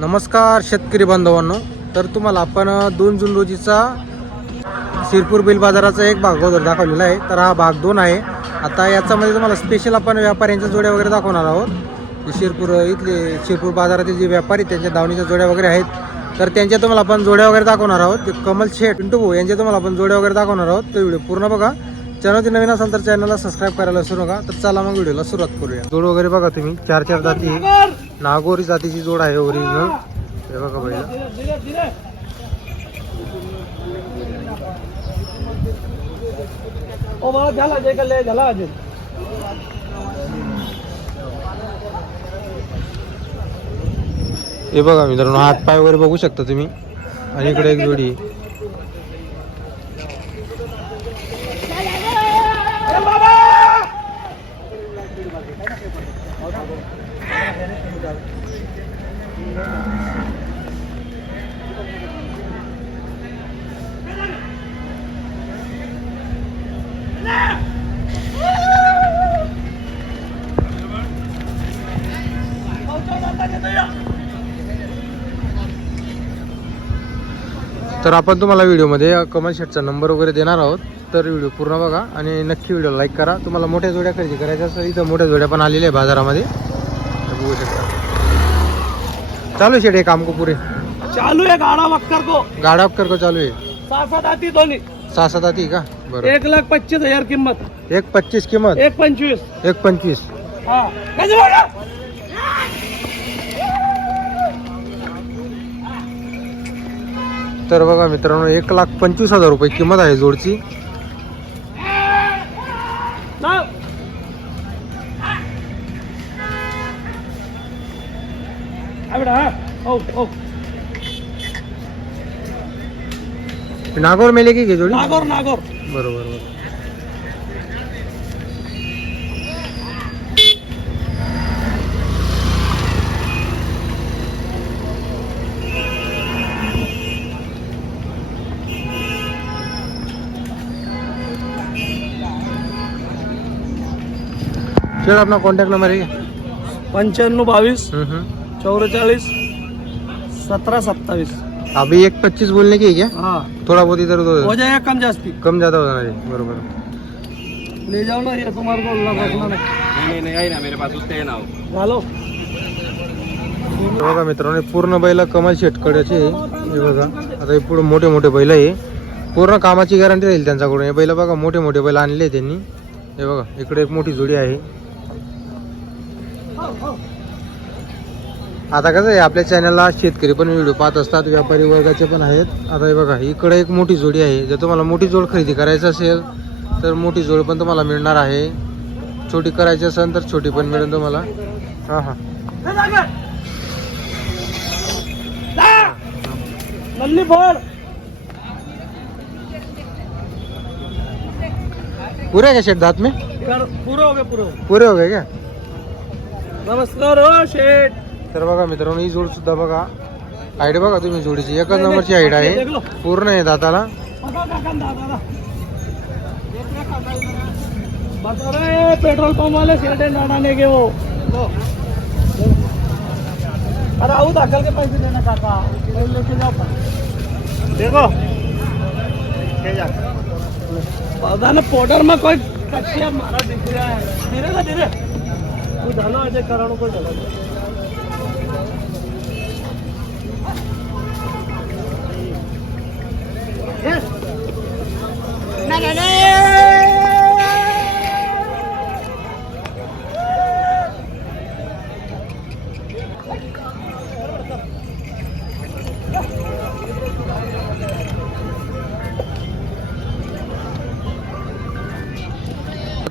नमस्कार शेतकरी बांधवांनो. तर तुम्हाला आपण दोन जून रोजीचा शिरपूर बैल बाजाराचा एक भाग अगोदर दाखवलेला आहे. तर हा भाग दोन आहे. आता याच्यामध्ये तुम्हाला स्पेशल आपण व्यापाऱ्यांच्या जोड्या वगैरे दाखवणार आहोत. शिरपूर इथले शिरपूर बाजारातील जे व्यापारी त्यांच्या धावणीच्या जोड्या वगैरे आहेत. तर त्यांच्या तुम्हाला आपण जोड्या वगैरे दाखवणार आहोत. ते कमल शेठ पिंटू भाऊ यांच्या तुम्हाला आपण जोड्या वगैरे दाखवणार आहोत. तो व्हिडिओ पूर्ण बघा. चॅनलचे नवीन असाल तर चॅनलला सबस्क्राईब करायला विसरू नका. तर चला मग व्हिडिओला सुरुवात करूया. जोड वगैरे बघा तुम्ही. चार चार जाती नागोरी जातीची जोड आहे ओरिजिनल हे बघा पहिला. ओ मला झाला जे कल्ले झाला अजून. हे बघा मित्रांनो हात पाय वगैरे बघू शकता तुम्ही. आणि इकडे एक जोडी आहे. तर आपण तुम्हाला व्हिडिओमध्ये कमल शेटचा नंबर वगैरे देणार आहोत. तर व्हिडिओ पूर्ण बघा आणि नक्की व्हिडिओ लाईक करा. तुम्हाला मोठ्या जोड्या खरेदी करायच्या असेल इथं मोठ्या जोड्या पण आलेल्या आहे बाजारामध्ये. बघू शकता. चालू शेट हे काम को पुरे चालू आहे गाडा वक्कर को गाडा कर को चालू आहे. सहा सात आती दोन्ही. सहा सात आती का? बरं. एक लाख पच्चीस हजार किंमत. एक पच्चीस किंमत? एक पंचवीस. एक पंचवीस. हा. तर बघा मित्रांनो एक लाख पंचवीस हजार रुपये किंमत आहे जोडची. नागोर मेले की जोडी? नागोर नागोर. बरोबर बरोबर. चल अपना कॉन्टॅक्ट नंबर है क्या? पंच्याण्णव बावीस. चौवेचाळीस सतरा सत्तावीस. अभी एक पच्चीस बोलने की है क्या? हाँ. थोड़ा बहुत इधर हो उधर जाएगा कम जास्ती. कम ज्यादा हो जाना है बरोबर. ले जाओ ना ये तुम्हारे को रखना नहीं नहीं नहीं आई ना मेरे पास है ना वो। घालो बघा मित्रांनो हे पूर्ण बैल कमाल शेटकड्याचे आहे. हे बघा आता हे पुढे मोठे मोठे बैल आहे. पूर्ण कामाची गॅरंटी राहील त्यांच्याकडून. हे बैल बघा मोठे मोठे बैल आणले त्यांनी. हे बघा इकडे एक मोठी जोडी आहे. आता कसं आहे आपल्या चॅनलला शेतकरी पण व्हिडिओ पाहत असतात व्यापारी वर्गाचे पण आहेत. आता हे बघा इकडे एक मोठी जोडी आहे. जर तुम्हाला मोठी जोड खरेदी करायची असेल तर मोठी जोड पण तुम्हाला मिळणार आहे. छोटी करायची असेल तर छोटी पण मिळेल तुम्हाला. हां हां. पूरे हैं क्या शेठ दांत में? हो गए पूरे हो गए. पुरे हो गए क्या? नमस्कार हो शेठ. तर बघा मित्रांनो ही जोड सुद्धा बघा. हाईट बघा तुम्ही जोडीची. एकच नंबरची हाईट आहे. पूर्ण आहे दाताला. पेट्रोल पंप वाले सेठ है लड़ाने के वो लो। अरे आओ दाखल के पैसे देना काका. लेके जाओ देखो. पता ना पोटर में कोई कच्चिया मारा दिख रहा है धीरे. का धीरे तू झालो अजय कराणो को झालो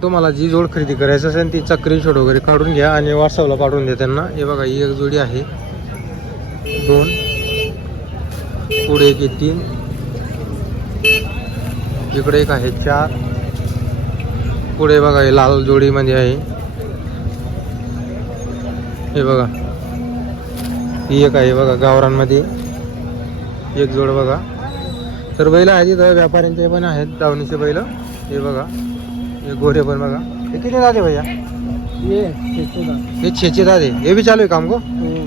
तुम्हाला जी जोड खरेदी करायचं असेल ती स्क्रीनशॉट वगैरे काढून घ्या आणि व्हॉट्सअपला पाठवून द्या त्यांना. हे बघा ही एक जोडी आहे. दोन. पुढे एक तीन. इकडे एक आहे चार. पुढे बघा हे लाल जोडीमध्ये आहे. हे बघा. ही एक आहे बघा गावरांमध्ये एक जोड बघा. तर बैल आहेत इथं व्यापाऱ्यांचे पण आहेत दावणीचे बैल. हे बघा. हे घोडे पण बघा. हे किती दादे भैया ये है हे छेचे दादे हे भी चालू आहे काम को हम्म.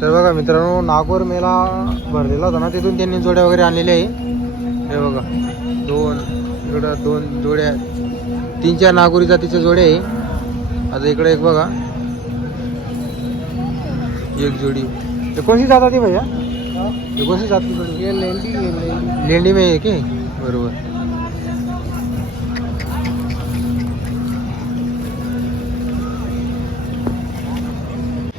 तर बघा मित्रांनो नागोर मेला भरलेला होता ना तिथून त्यांनी जोड्या वगैरे आणलेल्या आहे. हे बघा. दोन इकडं दोन जोड्या तीन चार नागोरी जातीच्या जोड्या आहे. आता इकडे एक बघा. एक जोडी. हे कोणती जात होती भैया? हे कोणती जात जोडी लेंडी में आहे की? बरोबर.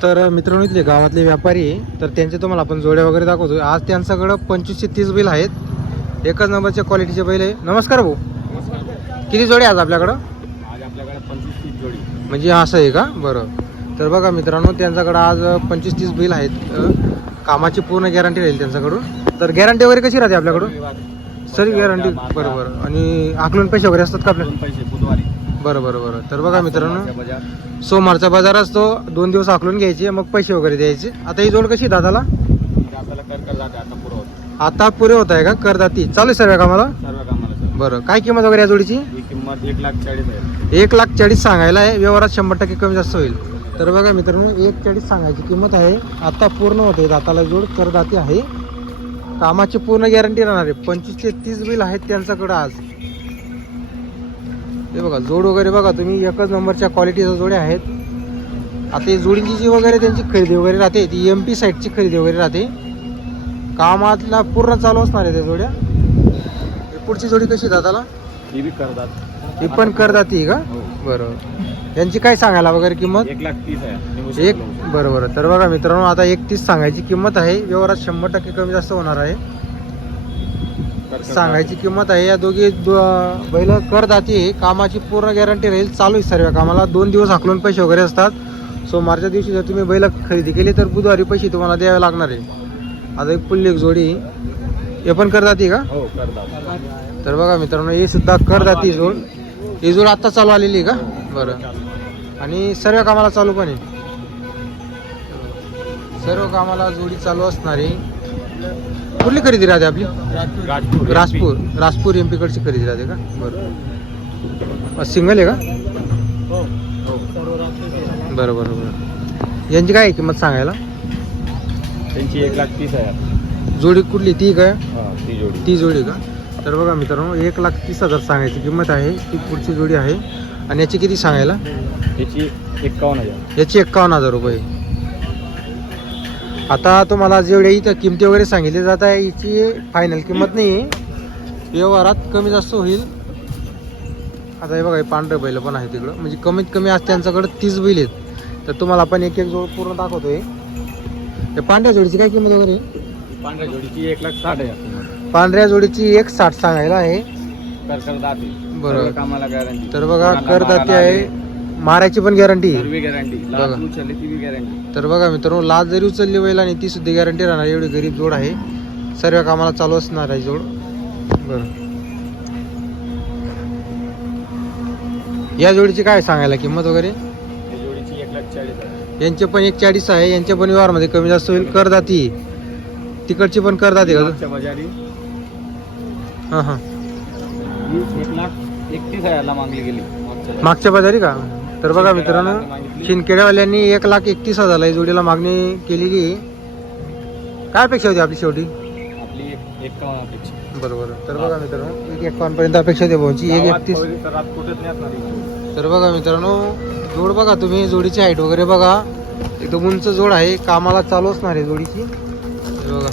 तर मित्रांनो इथले गावातले व्यापारी आहे. तर त्यांचे तुम्हाला आपण जोड्या वगैरे दाखवतो. आज त्यांच्याकडं पंचवीस ते तीस बैल आहेत. एकच नंबरच्या क्वालिटीचे बैल आहे. नमस्कार भाऊ. किती जोडे आज आपल्याकडं? म्हणजे असं आहे का? बरं. तर बघा मित्रांनो त्यांच्याकडं आज पंचवीस तीस बैल आहेत. कामाची पूर्ण गॅरंटी राहील त्यांच्याकडून. तर गॅरंटी वगैरे कशी राहते आपल्याकडून? सर गॅरंटी बरोबर. आणि आकलून पैसे वगैरे असतात का आपल्या दोन पैसे बुधवारी. बरं बरं बरं. तर बघा मित्रांनो सोमवारचा बाजार असतो दोन दिवस आकलून घ्यायचे मग पैसे वगैरे द्यायचे. आता ही जोड कशी दादाला? आता पुरं होतं. आहे का? करदाती चालू आहे सर्व कामाला? बरं. काय किंमत वगैरे या जोडीची? किंमत एक लाख चाळीस एक लाख चाळीस सांगायला आहे. व्यवहारात शंभर टक्के कमी जास्त होईल. तर बघा मित्रांनो एक चाळीस सांगायची किंमत आहे. आता पूर्ण होते दाताला जोड करदाती आहे. कामाची पूर्ण गॅरंटी राहणार आहे. पंचवीस ते तीस बिल आहेत त्यांच्याकडं आज. हे बघा जोड वगैरे बघा तुम्ही एकच नंबरच्या क्वालिटीच्या जोड्या आहेत. आता ही जोडीची जी वगैरे त्यांची खरेदी वगैरे राहते ती एम पी साईडची खरेदी वगैरे राहते. कामातला पूर्ण चालू असणार आहे त्या जोड्या. ही पुढची जोडी कशी दाताला ही बी करतात ही पण करदाती का? हो. बरं. यांची काय सांगायला वगैरे किंमत? एक लाख तीस आहे. एक शकलो. बरं बरं. तर बघा मित्रांनो आता एकतीस सांगायची किंमत आहे. व्यवहारात शंभर टक्के कमी जास्त होणार आहे. सांगायची किंमत आहे. या दोघी बैल करदाती. कामाची पूर्ण गॅरंटी राहील. चालू आहे सर्व कामाला. दोन दिवस हाकलून पैसे वगैरे असतात. सोमवारच्या दिवशी जर तुम्ही बैल खरेदी केली तर बुधवारी पैसे तुम्हाला द्यावे लागणार आहे. आता एक पुल्ली एक जोडी. हे पण करदाती का? हो तर बघा मित्रांनो हे सुद्धा करदाती जोड. ही जोड आत्ता चालू आलेली आहे का? बरं. आणि सर्व कामाला चालू पण आहे. सर्व कामाला जोडी चालू असणारी. कुठली खरेदी राहते आपली? राजपूर. राजपूर. राजपूर एम कडची खरेदी राहते का? बरं. सिंगल आहे का? बरं बरं बरं यांची काय किंमत सांगायला? त्यांची एक लाख तीस आहे जोडी कुठली? ती काय? हा, ती जोडी. ती जोडी का? तर बघा मित्रांनो एक लाख तीस हजार सांगायची किंमत आहे. ती पुढची जोडी आहे. आणि याची किती सांगायला? त्याची एक्कावन्न हजार. याची एक्कावन्न हजार रुपये. आता तुम्हाला जेवढ्या इथं किमती वगैरे सांगितले जात आहे हिची फायनल किंमत नाही आहे. व्यवहारात कमी जास्त होईल. आता हे बघा हे पांढरे बैल पण आहे तिकडं. म्हणजे कमीत कमी आज त्यांच्याकडं तीस बैल आहेत. तर तुम्हाला आपण एक एक जोड पूर्ण दाखवतोय. हे पांढऱ्या जोडीची काय किंमत वगैरे? पांढऱ्या जोडीची एक लाख साठ आहे पांढऱ्या जोडीची एक साठ सांगायला आहे. बरोबर. तर बघा करदाती आहे. मारायची पण गॅरंटी सर्व गॅरंटी बघा. लाख उचलली ती बी गॅरंटी तर बघा मित्रांनो लाज जरी उचलली बैल आणि ती सुद्धा गॅरंटी राहणार. एवढी गरीब जोड आहे. सर्व कामाला चालू असणार आहे जोड. बरं. या जोडीची काय सांगायला किंमत वगैरे? त्या जोडीची एक लाख चाळीस आहे यांचे पण एक चाळीस आहे. यांच्या पण व्यवहारमध्ये कमी जास्त होईल. करदाती तिकडची पण करदाती का मागच्या बाजारी. हां हां. ही एक लाख एकतीस हजारला मागली गेली. मागच्या मागच्या बाजारी का? तर बघा मित्रांनो शिंदखेड्यावाल्यांनी एक लाख एकतीस हजारला जोडीला मागणी केलेली आहे. काय अपेक्षा होती आपली शेवटी? आपली बरोबर. तर बघा मित्रांनो एक एकावन्न पर्यंत अपेक्षा होती भाऊची. एक एकतीस तर बघा मित्रांनो जोड बघा तुम्ही जोडीची हाईट वगैरे बघा. एकदम उंच जोड आहे. कामाला चालू असणार आहे जोडीची. बघा.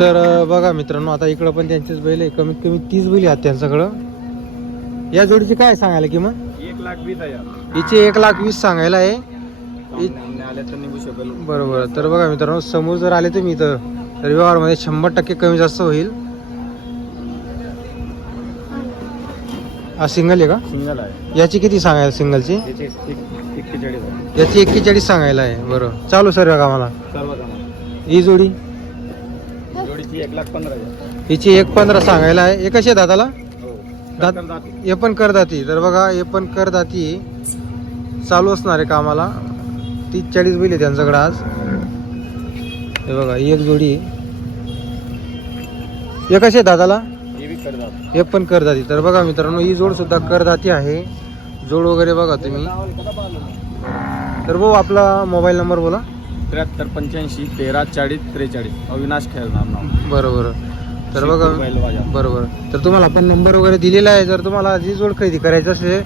तर बघा मित्रांनो आता इकडं पण त्यांचेच बैल आहे. कमीत कमी तीस बैल आहेत त्यांच्याकडं या जोडीची काय सांगायला किंमत? एक लाख वीस हिचे एक लाख वीस सांगायला आहे. तर बरोबर. तर बघा मित्रांनो समोर जर आले तुम्ही इथं तर व्यवहारमध्ये शंभर टक्के कमी जास्त होईल. हा सिंगल आहे का? सिंगल आहे. याची किती सांगायला सिंगलची? याची एक्केचाळीस सांगायला आहे. बरं. चालू सर्व कामाला ही जोडी? एक लाख पंधरा हजार. हिची एक पंधरा सांगायला आहे. कशी आहे दादाला हो दात-. हे पण करदाती. तर बघा हे पण करदाती. चालू असणार आहे कामाला. तीस चाळीस बैल आहे त्यांच्याकडे आज. हे बघा ही एक जोडी. हे कशी आहे दादाला हे बी कर दाते. हे पण करदाती. तर बघा मित्रांनो ही जोड सुद्धा करदाती आहे. जोड वगैरे बघा तुम्ही. तर भाऊ आपला मोबाईल नंबर बोला. त्र्याहत्तर पंच्याऐंशी तेरा चाळीस त्रेचाळीस. अविनाश खेळणार नाव. बरं बरं तर बघा. बरोबर. तर तुम्हाला आपण नंबर वगैरे दिलेला आहे. जर तुम्हाला जी जोड खरेदी करायची असेल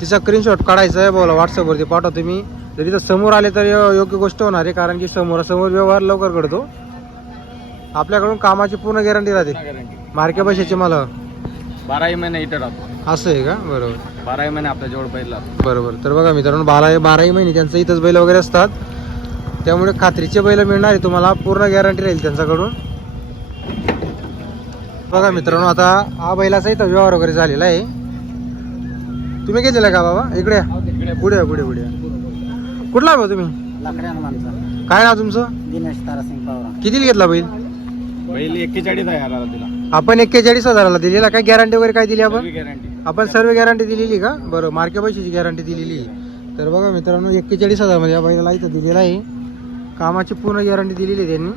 तिचा स्क्रीनशॉट काढायचा आहे. बोला व्हॉट्सअपवरती पाठवा तुम्ही. जर इथं समोर आले तर योग्य गोष्ट होणार आहे कारण की समोरासमोर व्यवहार लवकर घडतो. आपल्याकडून कामाची पूर्ण गॅरंटी राहते. मार्के पैशाचे मला. बाराही महिने इथे राहतो. असं आहे का? बरोबर. बाराही महिने आपल्या जवळ बैल राहतो बरोबर. तर बघा मित्रांनो बारा बाराही महिने त्यांचं इथंच बैल वगैरे असतात. त्यामुळे खात्रीचे बैल मिळणार आहे तुम्हाला पूर्ण गॅरंटी राहील त्यांच्याकडून. बघा मित्रांनो आता हा बैलाचा इथं व्यवहार वगैरे झालेला आहे. तुम्ही घेतलेला का बाबा? इकडे या. पुढे या, पुढे पुढे. कुठला आहे भाऊ तुम्ही? काय नाव तुमचं? दिनेश तारासिंग पवार. कितीला घेतला बैल? बैल एक्केचाळीस आहे तिला आपण एक्केचाळीस हजाराला दिलेला. काय गॅरंटी वगैरे काय दिली आपण? गॅरंटी आपण सर्व गॅरंटी दिलेली का? बरं मार्के पैशाची गॅरंटी दिलेली तर बघा मित्रांनो एक्केचाळीस हजारमध्ये या बैलाला इथं दिलेला आहे. कामाची पूर्ण गॅरंटी दिलेली आहे त्यांनी.